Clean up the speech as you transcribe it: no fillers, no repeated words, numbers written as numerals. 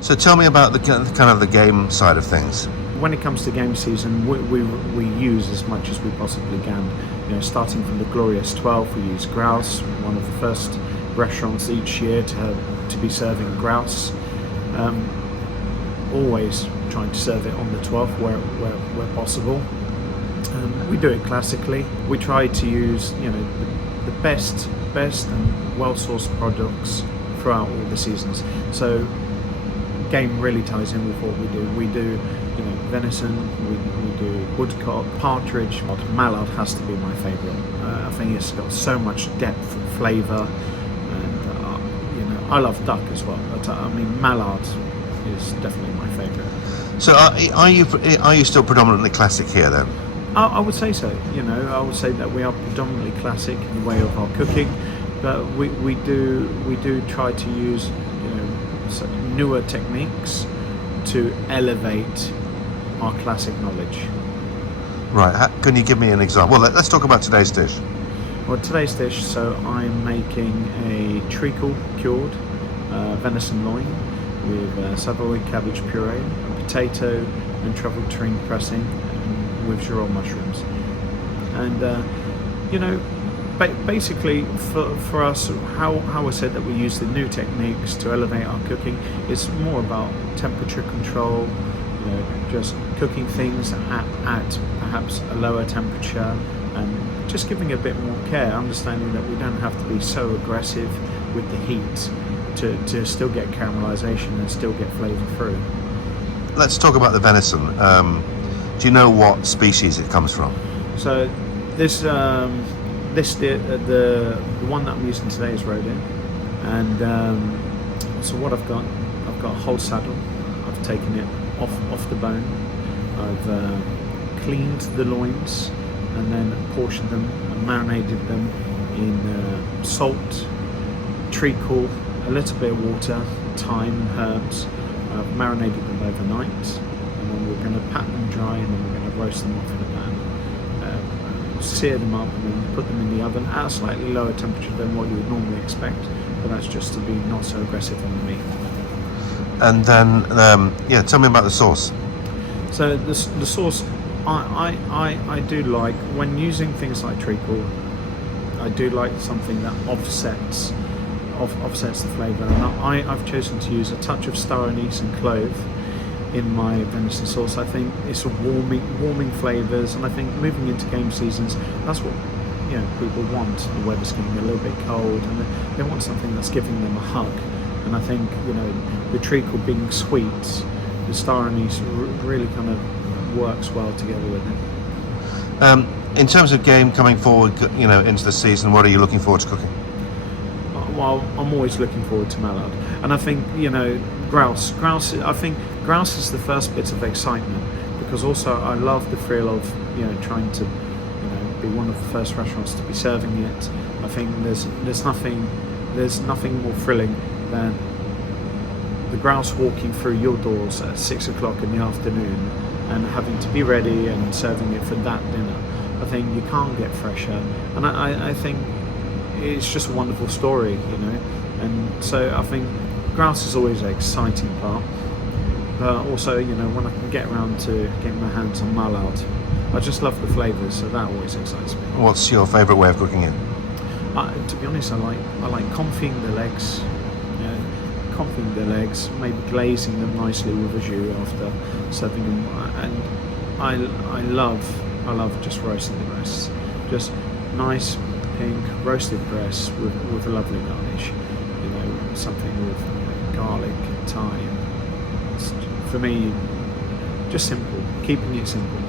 So tell me about the kind of the game side of things. When it comes to game season, we use as much as we possibly can. Starting from the glorious 12, we use grouse, one of the first restaurants each year to be serving grouse. Always trying to serve it on the 12th where possible. We do it classically. We try to use the best and well-sourced products throughout all the seasons. So game really ties in with what we do. We do venison, we do woodcock, partridge. Mallard has to be my favourite. I think it's got so much depth and flavour, and I love duck as well, but mallard is definitely my favourite. So are you still predominantly classic here then? I would say so. I would say that we are predominantly classic in the way of our cooking, but we do try to use newer techniques to elevate our classic knowledge. Right. Can you give me an example? Well, let's talk about today's dish. Well, today's dish. So I'm making a treacle cured venison loin with Savoy cabbage puree, a potato and truffle terrine pressing, with girole mushrooms. And basically for us, how I said that we use the new techniques to elevate our cooking is more about temperature control, just cooking things at perhaps a lower temperature, and just giving a bit more care, understanding that we don't have to be so aggressive with the heat to still get caramelization and still get flavor through. Let's talk about the venison. Do you know what species it comes from? So the one that I'm using today is Rodin, and so what I've got a whole saddle. I've taken it off the bone. I've cleaned the loins and then portioned them and marinated them in salt, treacle, a little bit of water, thyme and herbs. I've marinated them overnight, and then we're going to pat them dry, and then we're going to roast them off in a pan. Sear them up and then put them in the oven at a slightly lower temperature than what you would normally expect, but that's just to be not so aggressive on the meat. And then, tell me about the sauce. So the sauce, I do like, when using things like treacle, I do like something that offsets the flavour, and I've chosen to use a touch of star anise and clove in my venison sauce. I think it's warming flavours, and I think moving into game seasons, that's what people want. The weather's getting a little bit cold, and they want something that's giving them a hug. And I think the treacle being sweet, the star anise really kind of works well together with it. In terms of game coming forward, into the season, what are you looking forward to cooking? Well, I'm always looking forward to mallard, and I think grouse. I think grouse is the first bit of excitement, because also I love the thrill of trying to be one of the first restaurants to be serving it. I think there's nothing more thrilling than the grouse walking through your doors at 6 o'clock in the afternoon and having to be ready and serving it for that dinner. I think you can't get fresher, and I think it's just a wonderful story, and so I think grouse is always an exciting part, but also when I can get around to getting my hands on mallard, I just love the flavours, so that always excites me. What's your favourite way of cooking it? To be honest, I like confying the legs, maybe glazing them nicely with a jus after serving them, and I love just roasting the breasts, just nice pink roasted breasts with a lovely garnish, something with garlic, thyme. It's, for me, just simple, keeping it simple.